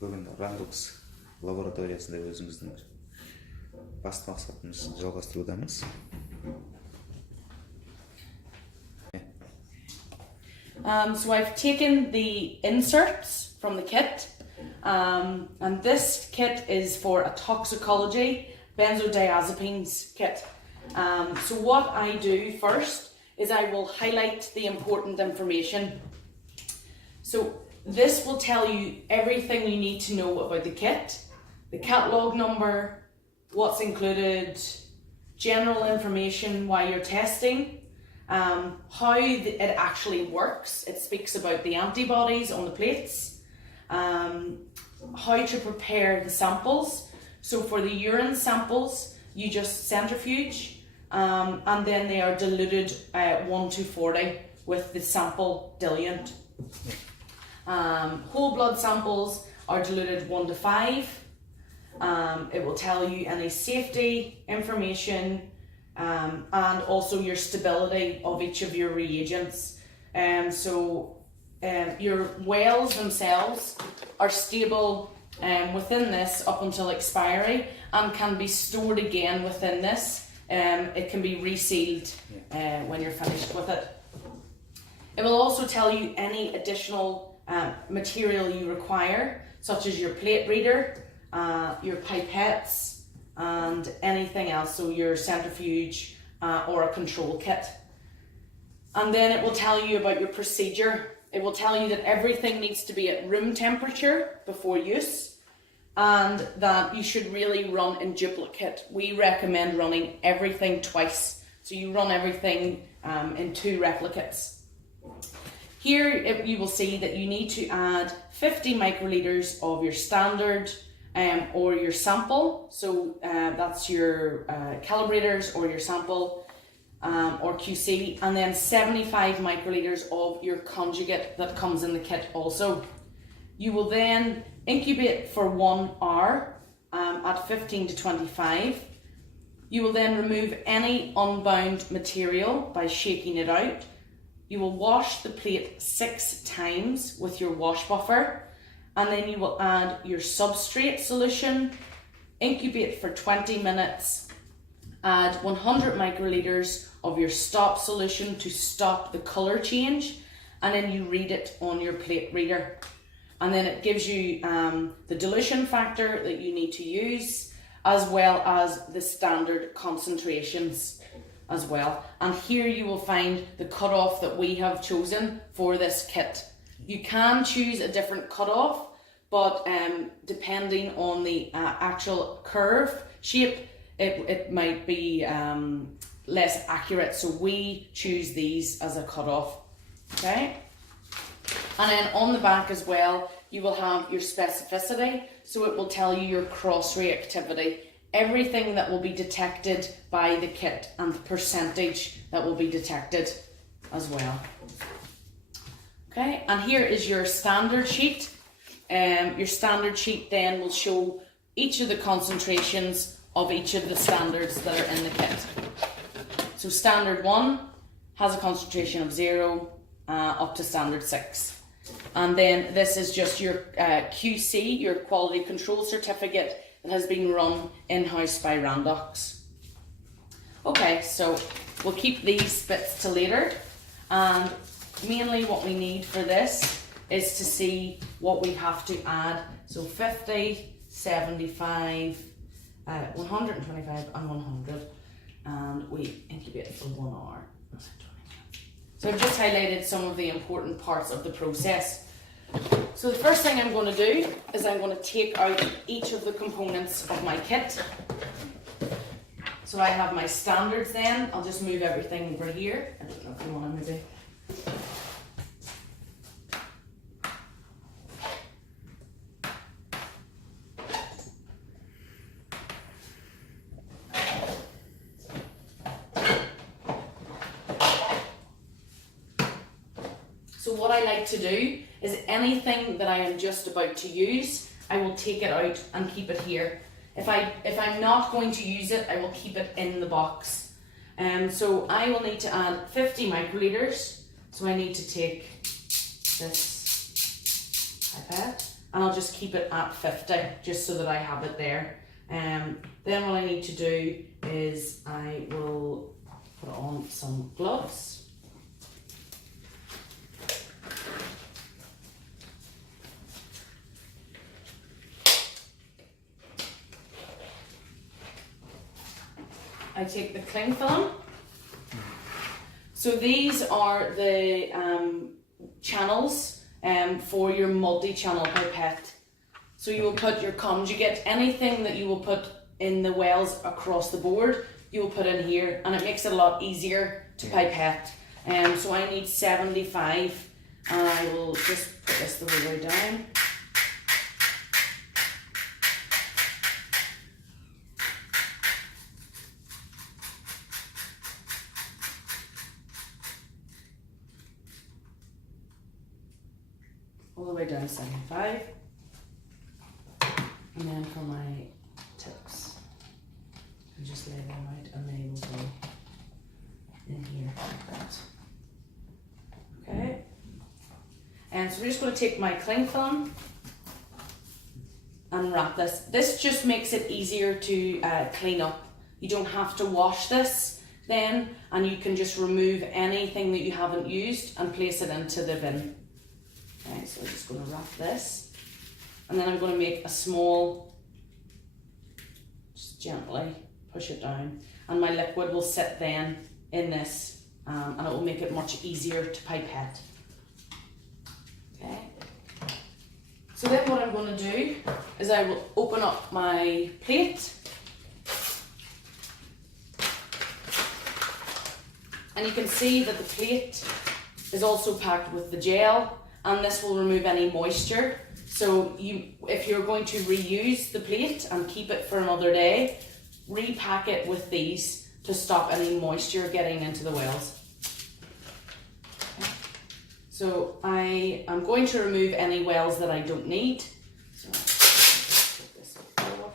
бүгін Randox лабораториясында өзіміздің басты мақсатымызды жалғастырудамыз. So I've taken the inserts from the kit, and this kit is for a toxicology benzodiazepines kit. So what I do first is I will highlight the important information. So this will tell you everything you need to know about the kit, the catalogue number, what's included, general information while you're testing, how it actually works. It speaks about the antibodies on the plates, how to prepare the samples. So for the urine samples, you just centrifuge, and then they are diluted 1:40 with the sample diluent. Whole blood samples are diluted 1:5. It will tell you any safety information, and also your stability of each of your reagents. Your wells themselves are stable within this up until expiry and can be stored again within this. It can be resealed when you're finished with it. It will also tell you any additional material you require, such as your plate reader, your pipettes, and anything else, so your centrifuge or a control kit. And then it will tell you about your procedure. It will tell you that everything needs to be at room temperature before use, and that you should really run in duplicate. We recommend running everything twice. So you run everything in 2 replicates. Here you will see that you need to add 50 microliters of your standard or your sample. So that's your calibrators or your sample or QC, and then 75 microliters of your conjugate that comes in the kit also. You will then incubate for 1 hour at 15 to 25. You will then remove any unbound material by shaking it out. You will wash the plate 6 times with your wash buffer, and then you will add your substrate solution, incubate for 20 minutes, add 100 microliters of your stop solution to stop the colour change, and then you read it on your plate reader. And then it gives you the dilution factor that you need to use, as well as the standard concentrations as well. And here you will find the cutoff that we have chosen for this kit. You can choose a different cutoff, but depending on the actual curve shape, it might be less accurate. So we choose these as a cutoff. Okay. And then on the back as well, you will have your specificity. So it will tell you your cross reactivity, everything that will be detected by the kit, and the percentage that will be detected as well. Okay, and here is your standard sheet. Your standard sheet then will show each of the concentrations of each of the standards that are in the kit. So standard 1 has a concentration of 0 up to standard 6. And then this is just your QC, your quality control certificate, that has been run in-house by Randox. Okay, so we'll keep these bits to later, and mainly what we need for this is to see what we have to add. So 50, 75, 125 and 100, and we incubate for 1 hour. So I've just highlighted some of the important parts of the process. So the first thing I'm going to do is I'm going to take out each of the components of my kit. So I have my standards then. I'll just move everything over here. I don't know if you want to maybe. So what I like to do is anything that I am just about to use, I will take it out and keep it here. If I'm not going to use it, I will keep it in the box. So I will need to add 50 microliters. So I need to take this pipette and I'll just keep it at 50 just so that I have it there. Then what I need to do is I will put on some gloves. I take the cling film. So these are the channels for your multi-channel pipette. So you will put your conjugate, anything that you will put in the wells across the board, you will put in here, and it makes it a lot easier to pipette. So I need 75, and I will just put this the whole way down. All the way down 75, and then for my tips, I just lay them out and they will go in here like that. Okay, and so we're just going to take my cling film and wrap this. This just makes it easier to clean up. You don't have to wash this then, and you can just remove anything that you haven't used and place it into the bin. Okay, so I'm just going to wrap this, and then I'm going to make a small, just gently push it down, and my liquid will sit then in this, and it will make it much easier to pipette. Okay, so then what I'm going to do is I will open up my plate, and you can see that the plate is also packed with the gel, and this will remove any moisture. So if you're going to reuse the plate and keep it for another day, repack it with these to stop any moisture getting into the wells. Okay. So I am going to remove any wells that I don't need. So take this off.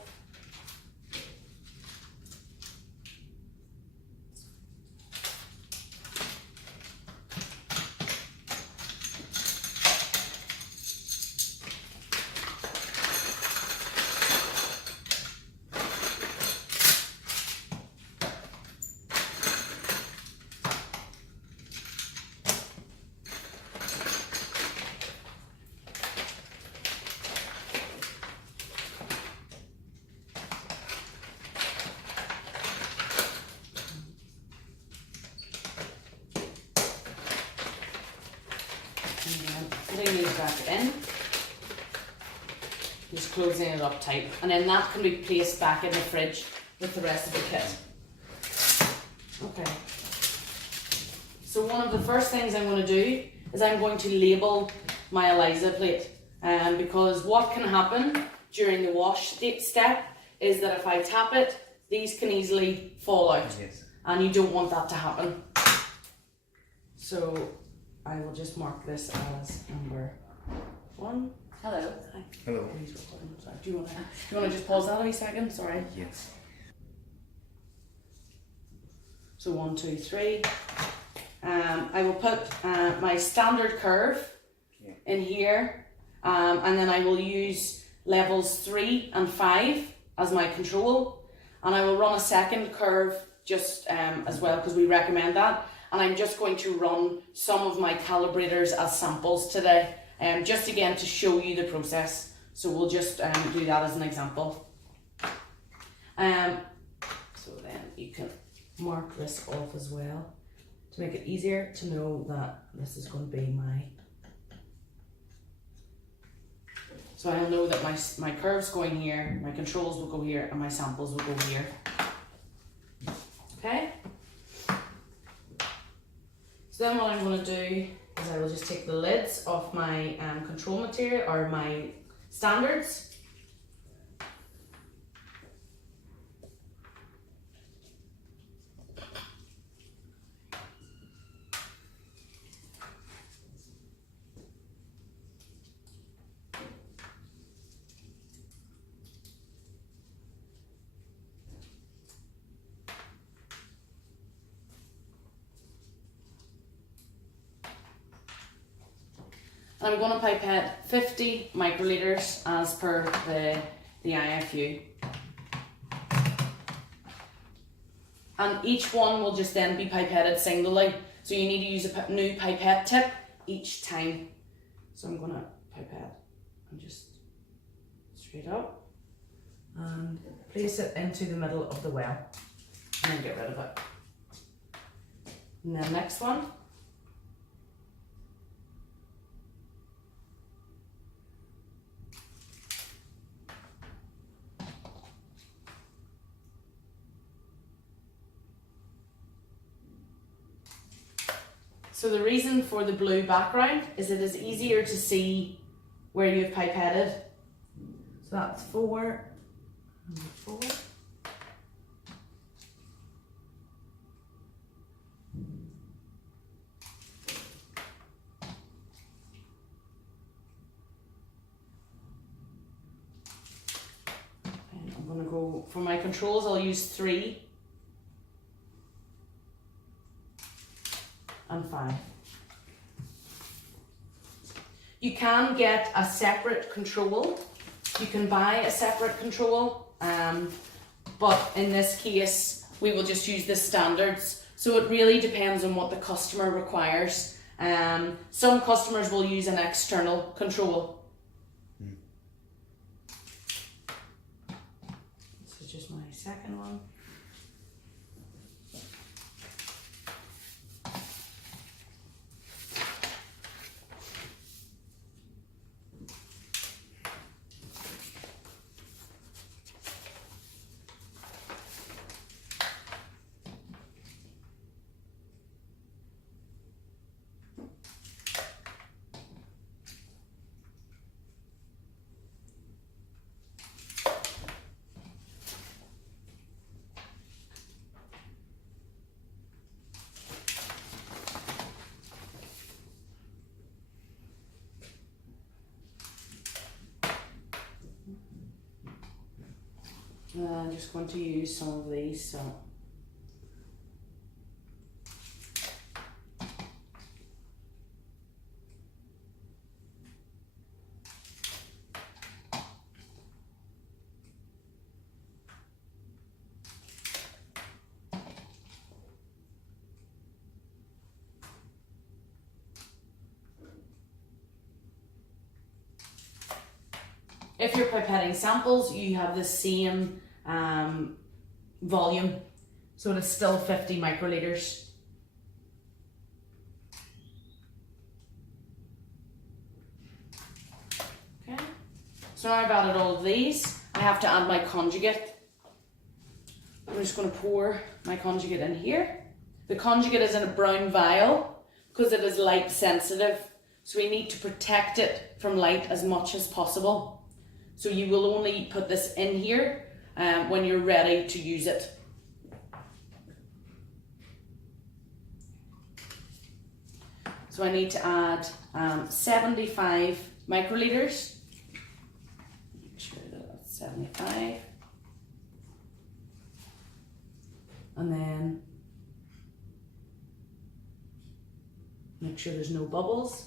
Putting these back in, just closing it up tight, and then that can be placed back in the fridge with the rest of the kit. Okay, so one of the first things I'm going to do is I'm going to label my Elisa plate, because what can happen during the wash step is that if I tap it, these can easily fall out. Yes. And you don't want that to happen. So I will just mark this as number 1. Hello. Hi. Hello. Sorry. Do you want to just pause that a wee second? Sorry. Yes. So 1, 2, 3. I will put my standard curve in here, and then I will use levels 3 and 5 as my control, and I will run a second curve just as well, because we recommend that. And I'm just going to run some of my calibrators as samples today, just again to show you the process. So we'll just do that as an example. So then you can mark this off as well to make it easier to know that this is going to be my. So I'll know that my curve's going here, my controls will go here, and my samples will go here. Okay? So then what I'm going to do is I will just take the lids off my control material, or my standards. And I'm going to pipette 50 microliters as per the IFU. And each one will just then be pipetted singly. So you need to use a new pipette tip each time. So I'm going to pipette and just straight up and place it into the middle of the well and then get rid of it. And then next one. So the reason for the blue background is it is easier to see where you've pipetted. So that's 4, number 4. And I'm going to go, for my controls I'll use 3. And 5. You can get a separate control. You can buy a separate control, but in this case, we will just use the standards. So it really depends on what the customer requires. Some customers will use an external control. This is just my second one. I'm just going to use some of these. So if you're pipetting samples, you have the same volume, so it's still 50 microliters. Okay, so now I've added all of these. I have to add my conjugate. I'm just going to pour my conjugate in here. The conjugate is in a brown vial because it is light sensitive, so we need to protect it from light as much as possible. So you will only put this in here when you're ready to use it. So I need to add 75 microliters. Make sure that that's 75. And then make sure there's no bubbles.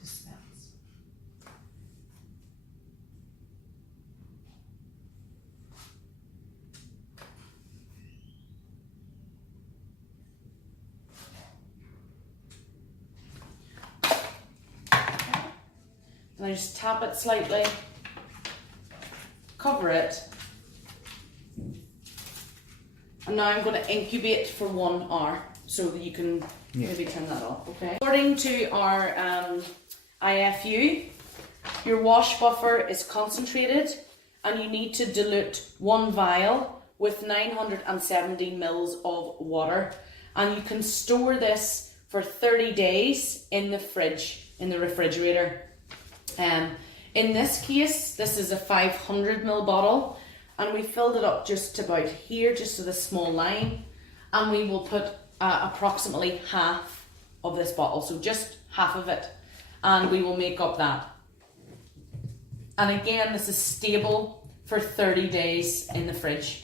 Dispense. And I just tap it slightly, cover it, and now I'm going to incubate for 1 hour so that you can maybe turn that off, okay? According to our IFU, your wash buffer is concentrated and you need to dilute 1 vial with 970 mils of water, and you can store this for 30 days in the fridge, in the refrigerator. In this case, this is a 500 ml bottle, and we filled it up just about here, just to this small line, and we will put approximately half of this bottle, so just half of it, and we will make up that. And again, this is stable for 30 days in the fridge.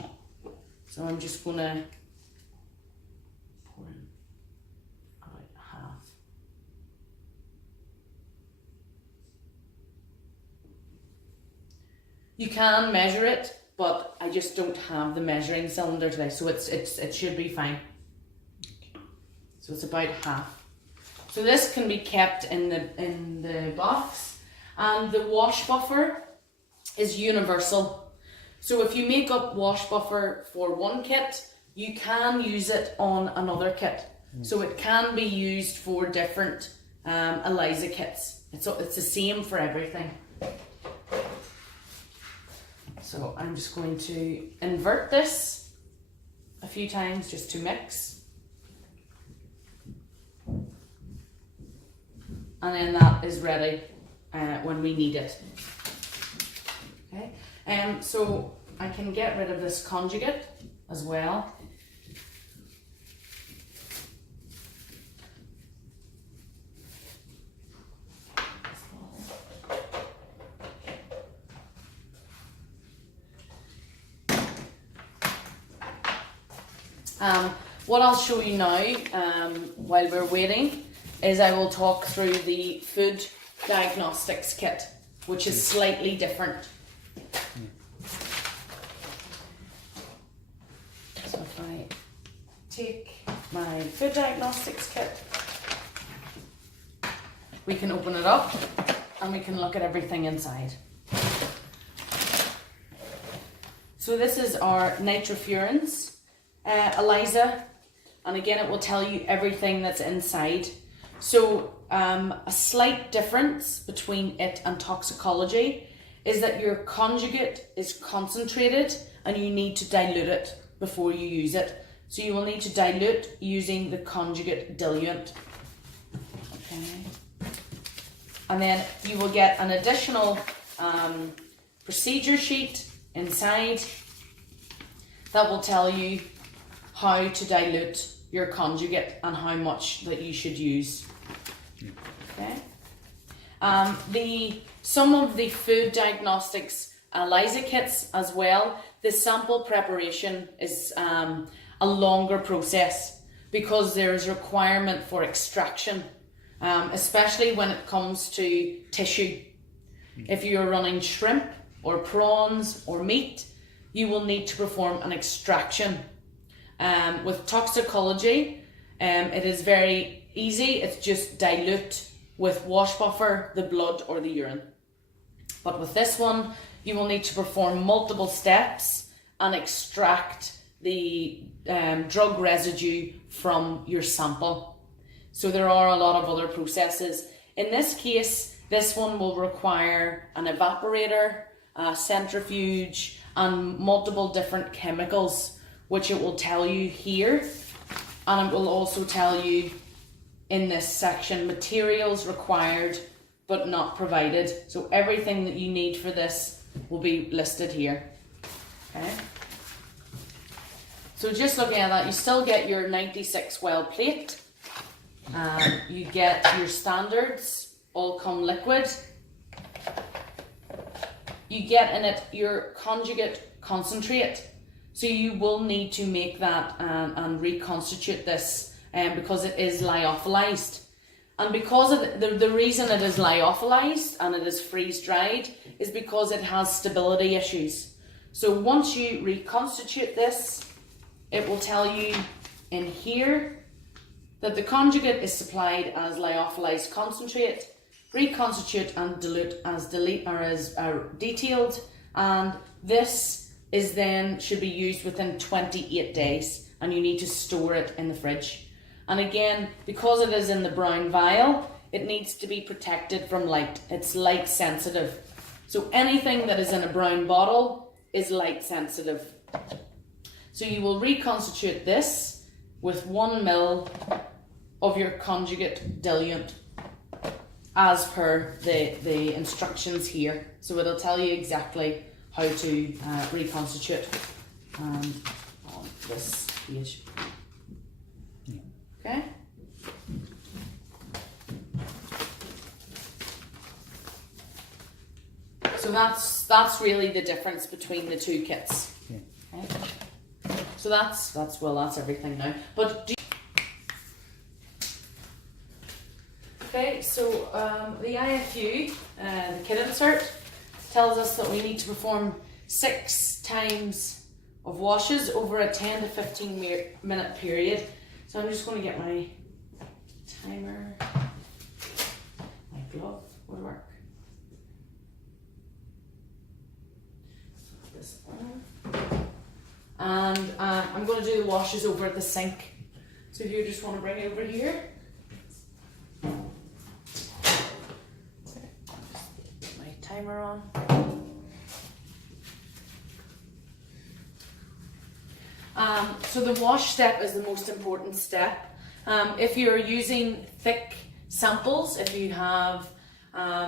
So I'm just gonna You can measure it, but I just don't have the measuring cylinder today, so it should be fine. So it's about half. So this can be kept in the box, and the wash buffer is universal. So if you make up wash buffer for one kit, you can use it on another kit. So it can be used for different Elisa kits. It's the same for everything. So I'm just going to invert this a few times just to mix. And then that is ready when we need it. Okay, so I can get rid of this conjugate as well. What I'll show you now while we're waiting is I will talk through the Food Diagnostics Kit, which is slightly different. So if I take my Food Diagnostics Kit, we can open it up and we can look at everything inside. So this is our nitrofurans, Elisa, and again it will tell you everything that's inside. So a slight difference between it and toxicology is that your conjugate is concentrated and you need to dilute it before you use it. So you will need to dilute using the conjugate diluent. Okay. And then you will get an additional procedure sheet inside that will tell you how to dilute your conjugate and how much that you should use. Okay. Some of the Food Diagnostics Elisa kits as well, the sample preparation is a longer process because there is requirement for extraction, especially when it comes to tissue. If you're running shrimp or prawns or meat, you will need to perform an extraction. With toxicology, it is very easy. It's just dilute with wash buffer, the blood or the urine. But with this one, you will need to perform multiple steps and extract the drug residue from your sample. So there are a lot of other processes. In this case, this one will require an evaporator, a centrifuge, and multiple different chemicals, which it will tell you here, and it will also tell you in this section materials required but not provided. So everything that you need for this will be listed here. Okay. So just looking at that, you still get your 96 well plate. You get your standards, all come liquid. You get in it your conjugate concentrate. So you will need to make that and reconstitute this because it is lyophilized. And because of the reason it is lyophilized and it is freeze dried is because it has stability issues. So once you reconstitute this, it will tell you in here that the conjugate is supplied as lyophilized concentrate, reconstitute and dilute as detailed, and this is then should be used within 28 days, and you need to store it in the fridge. And again, because it is in the brown vial, it needs to be protected from light. It's light sensitive. So anything that is in a brown bottle is light sensitive. So you will reconstitute this with 1 ml of your conjugate diluent as per the instructions here. So it'll tell you exactly how to reconstitute on this page. Okay. So that's really the difference between the two kits. Okay. So that's everything now. But okay, so the IFU, the kit insert, tells us that we need to perform 6 times of washes over a 10 to 15 minute period. So I'm just going to get my timer. My glove would work. Put this on. And I'm going to do the washes over at the sink. So if you just want to bring it over here. Put my timer on. So the wash step is the most important step. If you're using thick samples, if you have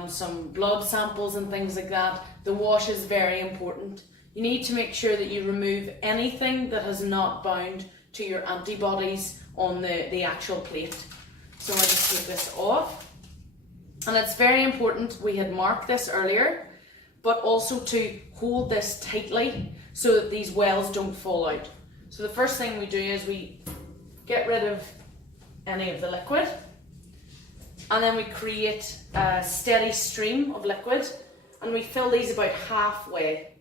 some blood samples and things like that, the wash is very important. You need to make sure that you remove anything that has not bound to your antibodies on the actual plate. So I just take this off. And it's very important, we had marked this earlier, but also to hold this tightly so that these wells don't fall out. So the first thing we do is we get rid of any of the liquid, and then we create a steady stream of liquid, and we fill these about halfway.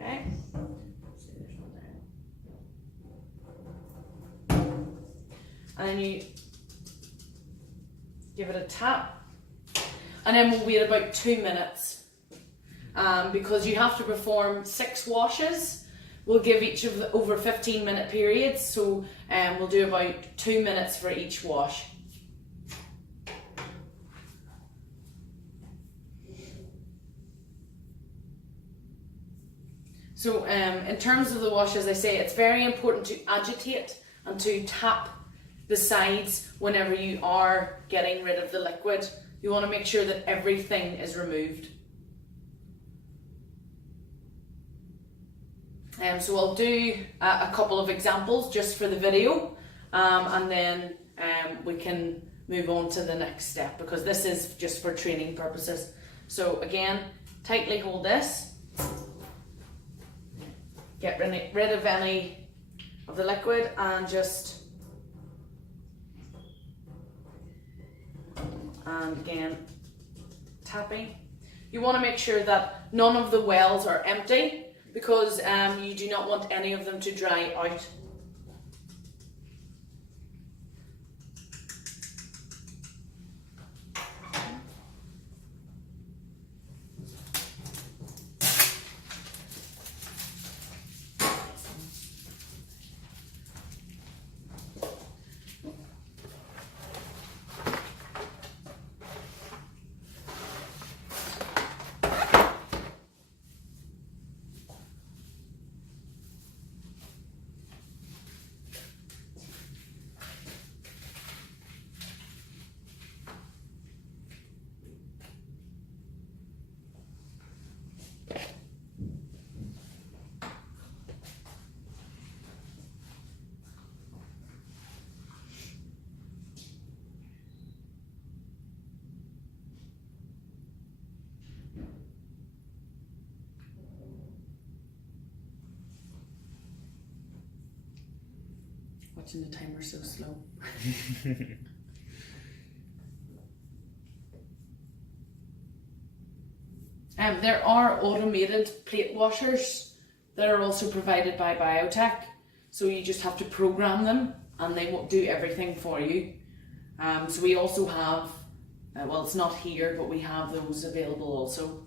Okay. And then you give it a tap, and then we'll wait about 2 minutes. Because you have to perform 6 washes. We'll give each of the over 15-minute periods, so we'll do about 2 minutes for each wash. So in terms of the wash, as I say, it's very important to agitate and to tap the sides whenever you are getting rid of the liquid. You want to make sure that everything is removed. So I'll do a couple of examples just for the video, and then we can move on to the next step, because this is just for training purposes. So again, tightly hold this, get rid of any of the liquid, and again, tapping. You want to make sure that none of the wells are empty, because you do not want any of them to dry out. Watching the timer so slow. There are automated plate washers that are also provided by Biotech, so you just have to program them and they won't do everything for you. So we also have, well, it's not here, but we have those available also.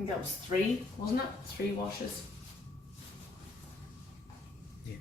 think that was 3, wasn't it? 3 washes. Yeah.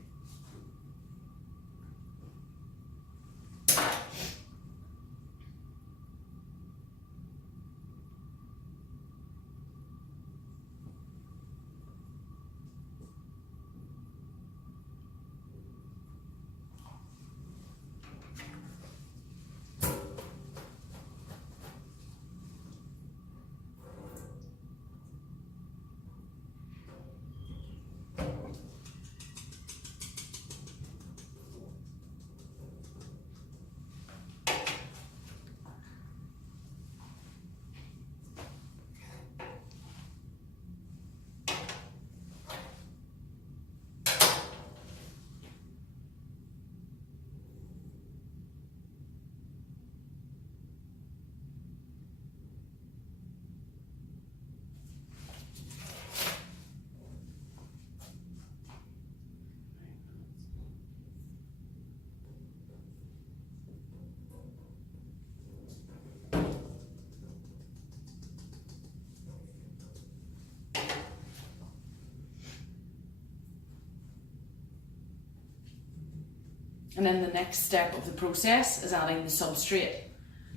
And then the next step of the process is adding the substrate.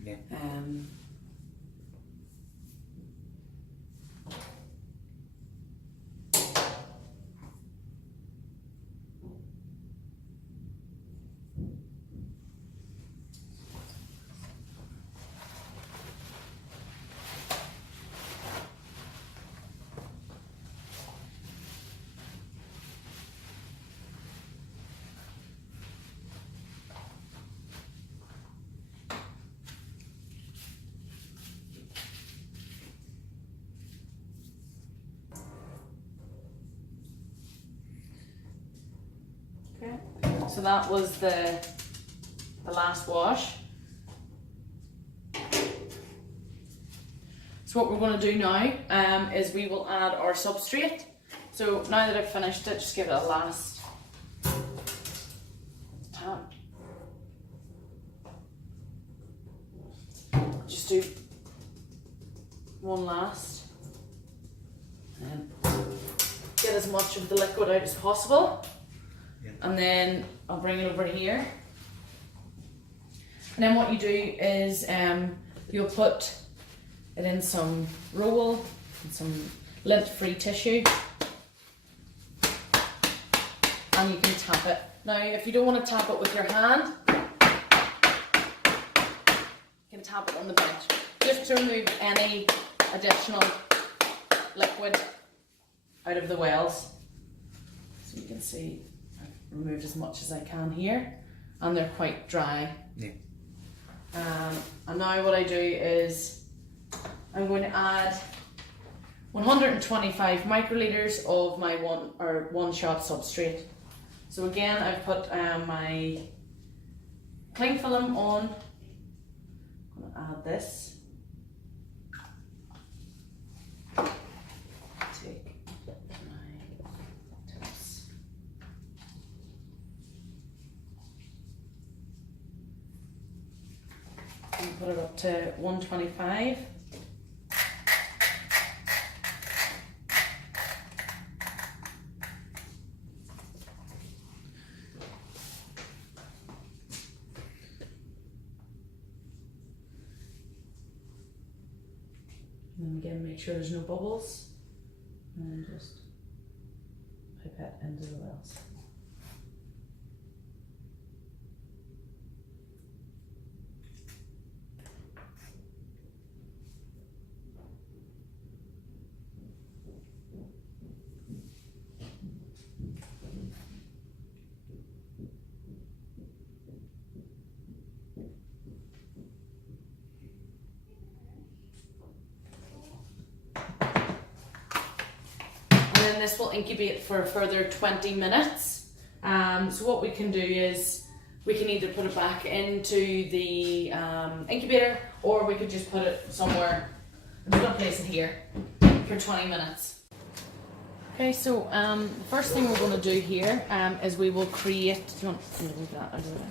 Yeah. Okay. So that was the last wash. So what we're going to do now is we will add our substrate. So now that I've finished it, just give it a last tap. Just do one last and get as much of the liquid out as possible. Yeah. And then I'll bring it over here. And then what you do is you'll put it in some roll and some lint-free tissue, and you can tap it. Now, if you don't want to tap it with your hand, you can tap it on the bench, just to remove any additional liquid out of the wells. So you can see I've removed as much as I can here, and they're quite dry. Yeah. And now what I do is I'm going to add 125 microliters of my one shot substrate. So again, I've put my cling film on. I'm going to add this. Take my tips. And put it up to 125. And again, make sure there's no bubbles, and just pipette into the wells. And then this will incubate for a further 20 minutes. So what we can do is we can either put it back into the incubator, or we could just put it somewhere. I'm just going to place it here for 20 minutes. Okay, so the first thing we're going to do here is we will create. Do you want to move that out of the way?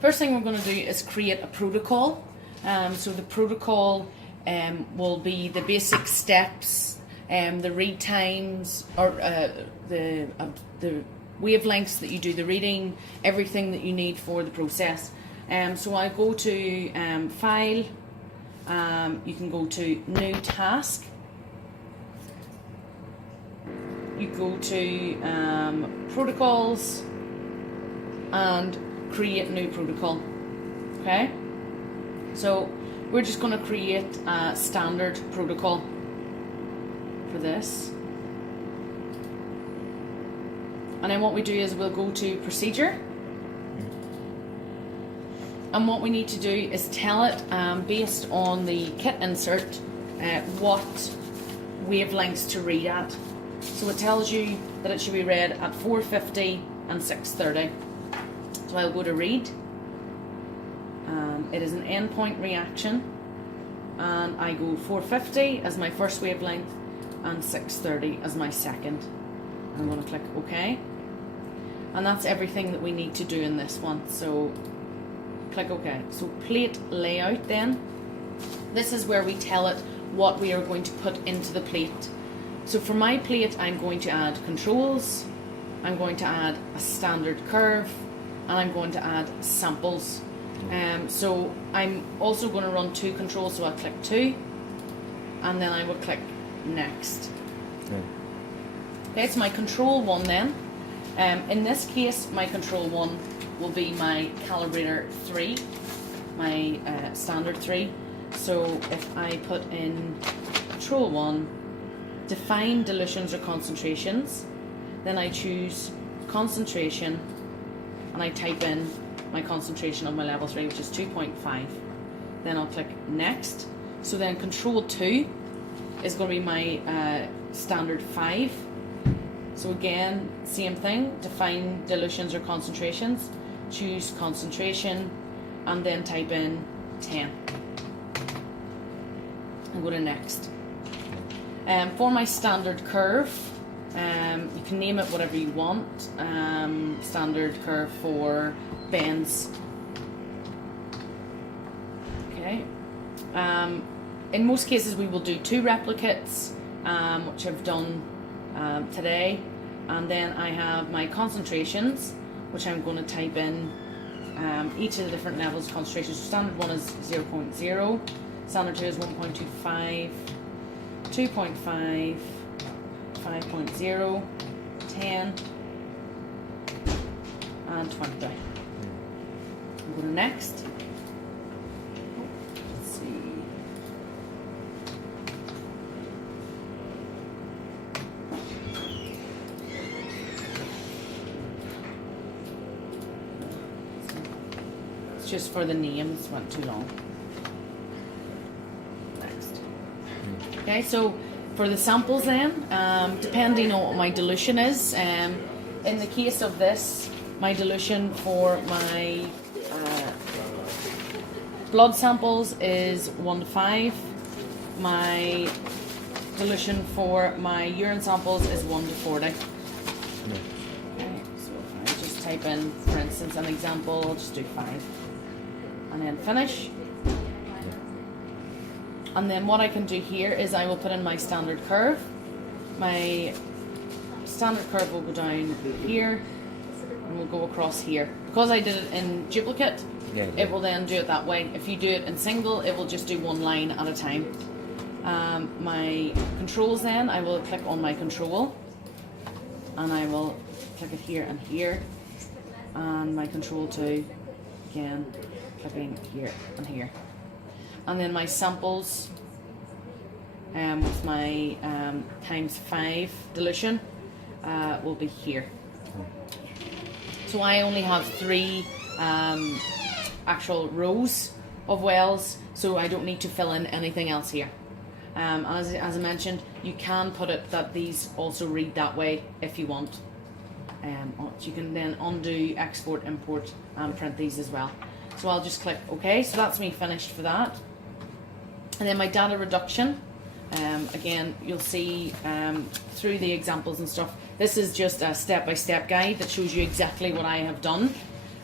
first thing we're going to do is create a protocol. So the protocol will be the basic steps, the read times, or the wavelengths that you do the reading, everything that you need for the process. So I go to File, you can go to New Task, you go to Protocols, and Create New Protocol. Okay? So we're just going to create a standard protocol for this. And then what we do is we'll go to Procedure. And what we need to do is tell it, based on the kit insert, what wavelengths to read at. So it tells you that it should be read at 450 and 630. So I'll go to Read. It is an endpoint reaction. And I go 450 as my first wavelength and 630 as my second. I'm going to click OK. And that's everything that we need to do in this one. So click OK. So Pleat Layout then. This is where we tell it what we are going to put into the plate. So for my plate, I'm going to add controls, I'm going to add a standard curve, and I'm going to add samples. So I'm also going to run 2 controls, so I'll click 2, and then I will click Next. Okay, it's my control 1 then. In this case, my control 1 will be my calibrator 3, my standard 3. So if I put in control 1, define dilutions or concentrations, then I choose concentration and I type in my concentration of my level 3, which is 2.5. Then I'll click Next. So then control 2 is going to be my standard 5. So again, same thing, define dilutions or concentrations, choose concentration, and then type in 10. And go to Next. For my standard curve, you can name it whatever you want. Standard curve for bends. Okay. In most cases, we will do 2 replicates, which I've done today, and then I have my concentrations, which I'm going to type in each of the different levels of concentration. So standard 1 is 0.0, standard 2 is 1.25, 2.5, 5.0, 10, and 20. I'm going to Next. Let's see. It's just for the names, went too long. Next. Okay, so for the samples then, depending on what my dilution is, in the case of this, my dilution for my blood samples is 1:5. My dilution for my urine samples is 1:40. Okay, so if I just type in, for instance, an example, I'll just do 5. And then finish. And then what I can do here is I will put in my standard curve. My standard curve will go down here and will go across here. Because I did it in duplicate, it will then do it that way. If you do it in single, it will just do 1 line at a time. My controls then, I will click on my control and I will click it here and here. And my control 2, again, clicking here and here. And then my samples with my ×5 dilution will be here. So I only have 3 actual rows of wells, so I don't need to fill in anything else here. As I mentioned, you can put it that these also read that way if you want. You can then undo, export, import, and print these as well. So I'll just click OK. So that's me finished for that. And then my data reduction, again, you'll see through the examples and stuff, this is just a step-by-step guide that shows you exactly what I have done.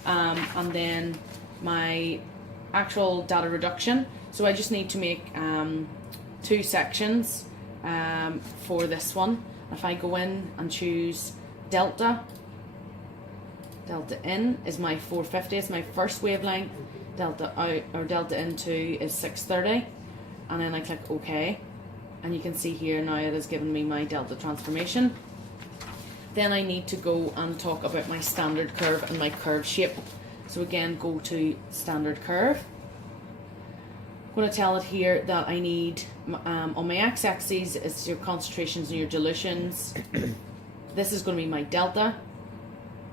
And then my actual data reduction. So I just need to make 2 sections for this one. If I go in and choose delta in is my 450, it's my first wavelength, delta out or delta into is 630, and then I click OK, and you can see here now it has given me my delta transformation. Then I need to go and talk about my standard curve and my curve shape. So again, go to standard curve. I'm going to tell it here that I need, on my x-axis is your concentrations and your dilutions. This is going to be my delta.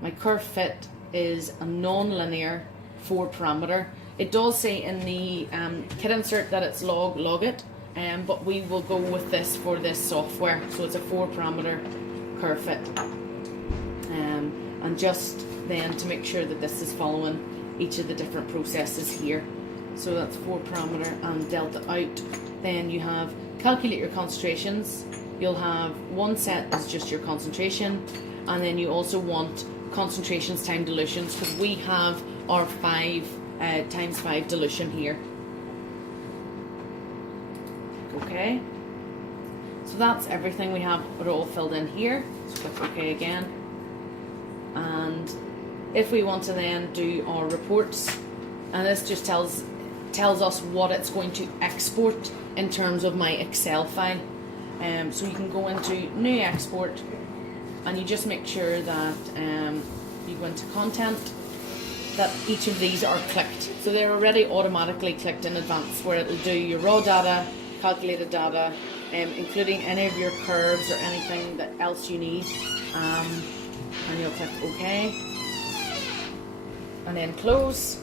My curve fit is a non-linear 4-parameter. It does say in the kit insert that it's log it, but we will go with this for this software. So it's a 4-parameter curve fit. And just then to make sure that this is following each of the different processes here. So that's 4-parameter and delta out. Then you have calculate your concentrations. You'll have one set is just your concentration, and then you also want concentrations times dilutions, because we have our 5 times 5 dilution here. Okay, so that's everything. We have it all filled in here. So click OK again, and if we want to then do our reports, and this just tells us what it's going to export in terms of my Excel file. So you can go into new export, and you just make sure that you go into content, that each of these are clicked. So they're already automatically clicked in advance, where it'll do your raw data, calculated data, including any of your curves or anything that else you need, and you'll click OK, and then close.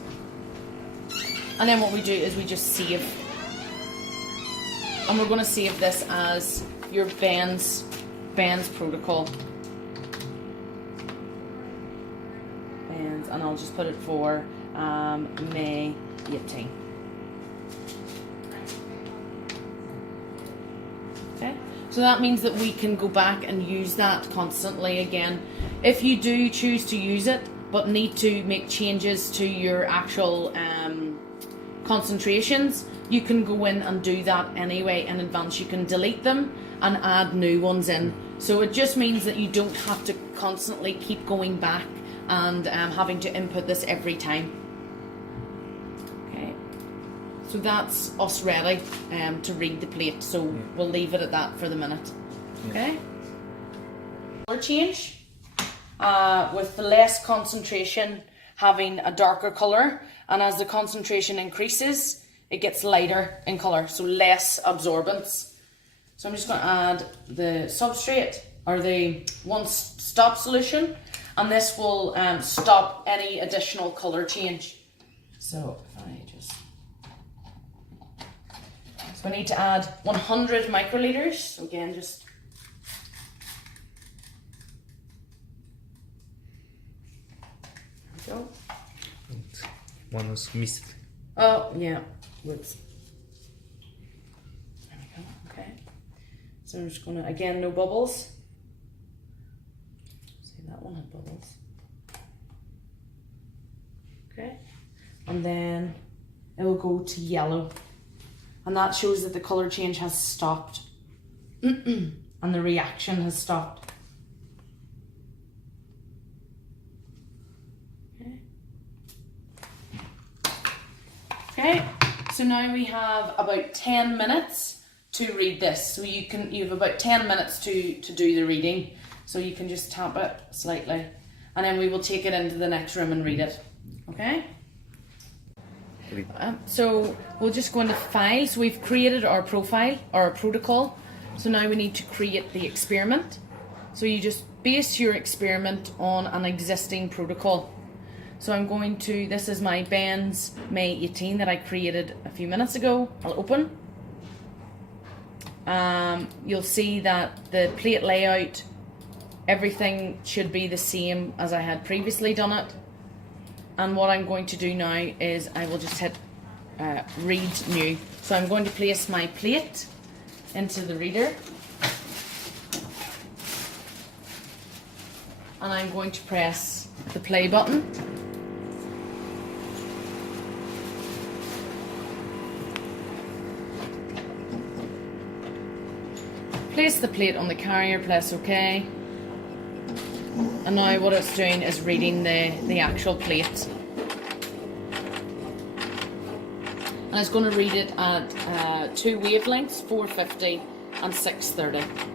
And then what we do is we just save, and we're going to save this as your Ben's protocol. And I'll just put it for May 18. Okay, so that means that we can go back and use that constantly again. If you do choose to use it but need to make changes to your actual concentrations, you can go in and do that anyway in advance. You can delete them and add new ones in. So it just means that you don't have to constantly keep going back and having to input this every time. Okay, so that's us ready to read the plate, so we'll leave it at that for the minute. Okay, color change with the less concentration having a darker color, and as the concentration increases it gets lighter in color, so less absorbance. So I'm just going to add the substrate, or the one-stop solution, and this will stop any additional color change. So if I just, so I need to add 100 microliters. So again, just there we go. One was missed. Oh yeah, whoops. There we go. Okay. So I'm just gonna, again, no bubbles. See, that one had bubbles. Okay. And then it will go to yellow, and that shows that the color change has stopped and the reaction has stopped. Okay, so now we have about 10 minutes to read this. So you have about 10 minutes to do the reading. So you can just tap it slightly, and then we will take it into the next room and read it. Okay? So we'll just go into file. So we've created our profile or our protocol. So now we need to create the experiment. So you just base your experiment on an existing protocol. So I'm going to, this is my Ben's May 18 that I created a few minutes ago. I'll open. You'll see that the plate layout, everything should be the same as I had previously done it. And what I'm going to do now is I will just hit read new. So I'm going to place my plate into the reader. And I'm going to press the play button. place the plate on the carrier, press OK. And now what it's doing is reading the actual plate. And it's going to read it at 2 wavelengths, 450 and 630.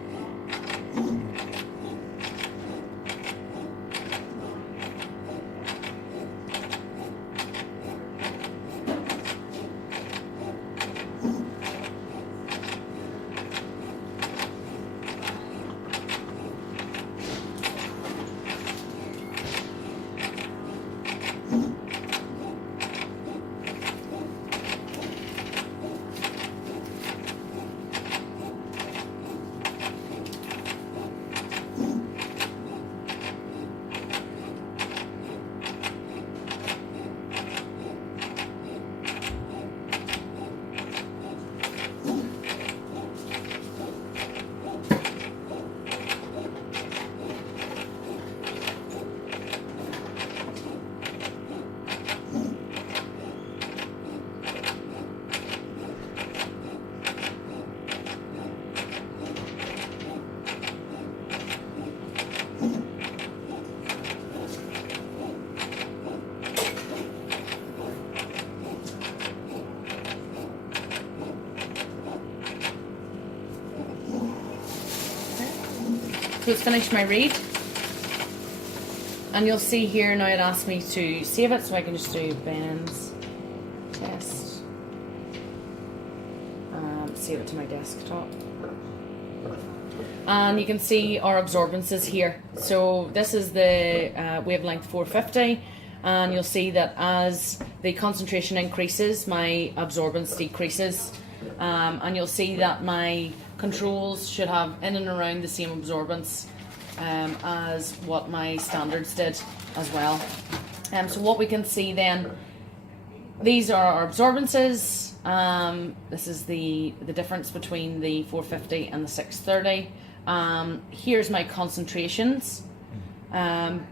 So it's finished my read, and you'll see here now it asks me to save it, so I can just do Ben's test, save it to my desktop, and you can see our absorbances here. So this is the wavelength 450, and you'll see that as the concentration increases, my absorbance decreases, and you'll see that my controls should have in and around the same absorbance as what my standards did as well. So what we can see then, these are our absorbances. This is the difference between the 450 and the 630. Here's my concentrations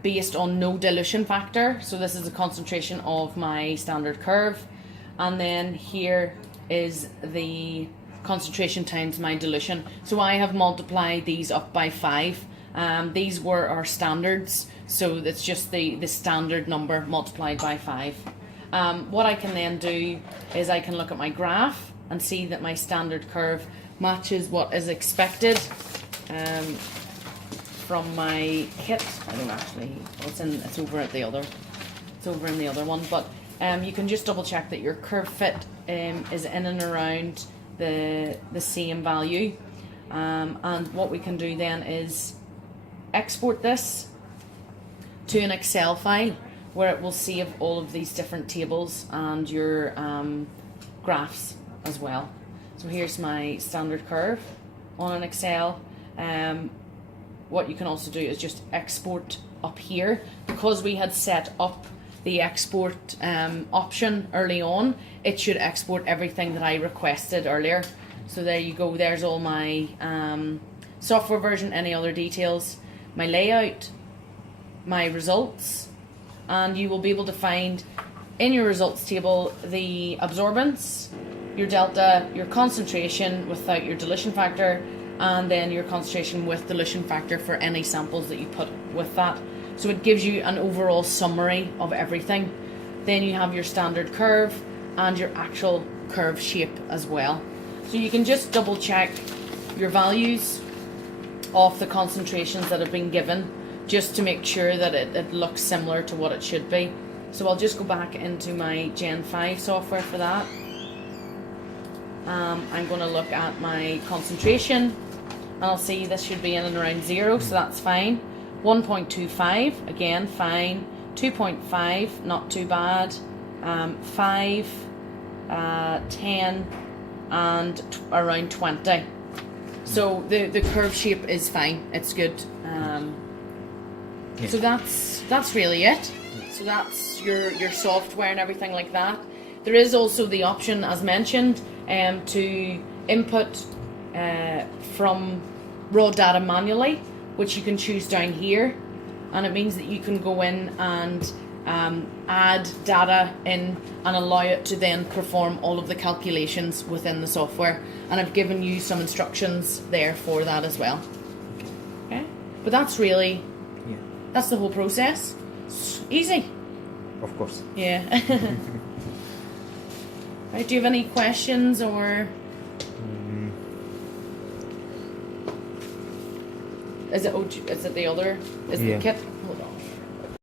based on no dilution factor. So this is the concentration of my standard curve, and then here is the concentration times my dilution. So I have multiplied these up by 5. These were our standards, so it's just the standard number multiplied by 5. What I can then do is I can look at my graph and see that my standard curve matches what is expected from my kit. I don't actually, it's over at the other, it's over in the other one, but you can just double check that your curve fit is in and around the same value, and what we can do then is export this to an Excel file where it will save all of these different tables and your graphs as well. So here's my standard curve on an Excel. What you can also do is just export up here, because we had set up the export option early on. It should export everything that I requested earlier. So there you go, there's all my software version, any other details, my layout, my results, and you will be able to find in your results table the absorbance, your delta, your concentration without your dilution factor, and then your concentration with dilution factor for any samples that you put with that. So it gives you an overall summary of everything. Then you have your standard curve and your actual curve shape as well. So you can just double check your values of the concentrations that have been given, just to make sure that it looks similar to what it should be. So I'll just go back into my Gen 5 software for that. I'm going to look at my concentration, and I'll see this should be in and around 0, so that's fine. 1.25, again fine. 2.5, not too bad. 5, 10, and around 20. So the curve shape is fine, it's good. So that's really it. So that's your software and everything like that. There is also the option, as mentioned, to input from raw data manually, which you can choose down here, and it means that you can go in and add data in and allow it to then perform all of the calculations within the software. And I've given you some instructions there for that as well. Okay, but that's really, that's the whole process. It's easy. Of course. Yeah. Right, do you have any questions or? Is it the other? Is the kit?